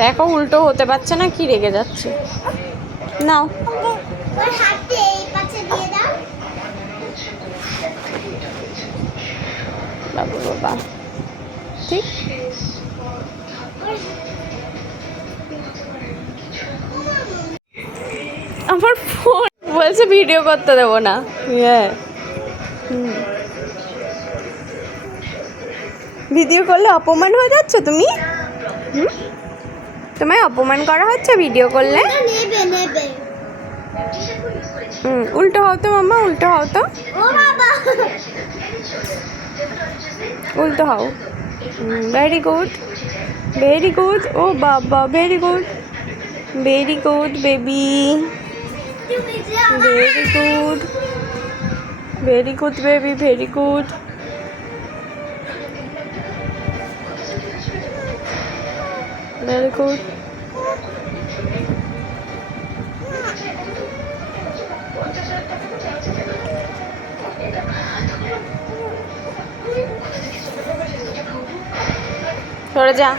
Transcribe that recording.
দেখো উল্টো হতে পারছে না, কি রেগে যাচ্ছে। নাও বাবু বাবা, ঠিক আমার ফোন বলছে ভিডিও করতে দেবো না। ভিডিও করলে অপমান হয়ে যাচ্ছ তুমি। তোমায় অপমান করা হচ্ছে ভিডিও করলে। উল্টো হও তো মাম্মা, উল্টো হও তো, উল্টো হও। Very good, very good. ও বাবা, very good, very good baby, very good, very good baby, very good. Very good. সরে যা।